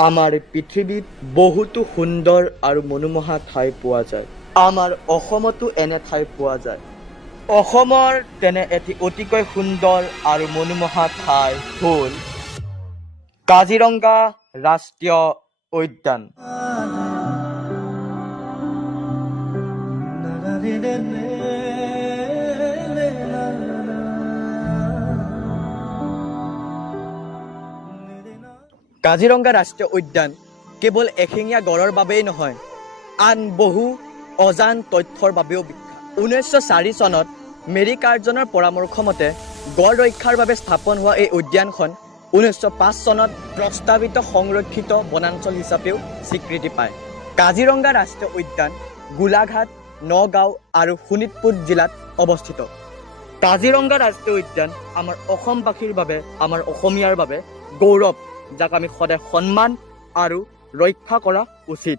আমাৰ পৃথিৱীত বহুতো সুন্দৰ আৰু মনোমোহা ঠাই পোৱা যায়। আমাৰ অসমতো এনে ঠাই পোৱা যায়। অসমৰ তেনে এটি অতিকৈ সুন্দৰ আৰু মনোমোহা ঠাই হ'ল কাজিৰঙা ৰাষ্ট্ৰীয় উদ্যান। কাজিৰঙা ৰাষ্ট্ৰীয় উদ্যান কেৱল এশিঙীয়া গড়ৰ বাবেই নহয়, আন বহু অজান তথ্যৰ বাবেও বিখ্যাত। 1904 চনত মেৰী কাৰ্জনৰ পৰামৰ্শ মতে গড় ৰক্ষাৰ বাবে স্থাপন হোৱা এই উদ্যানখন 1905 চনত প্ৰস্তাৱিত সংৰক্ষিত বনাঞ্চল হিচাপেও স্বীকৃতি পায়। কাজিৰঙা ৰাষ্ট্ৰীয় উদ্যান গোলাঘাট, নগাঁও আৰু শোণিতপুৰ জিলাত অৱস্থিত। কাজিৰঙা ৰাষ্ট্ৰীয় উদ্যান আমাৰ অসমবাসীৰ বাবে, আমাৰ অসমীয়াৰ বাবে গৌৰৱ, যাক আমি সদায় সন্মান আৰু ৰক্ষা কৰা উচিত।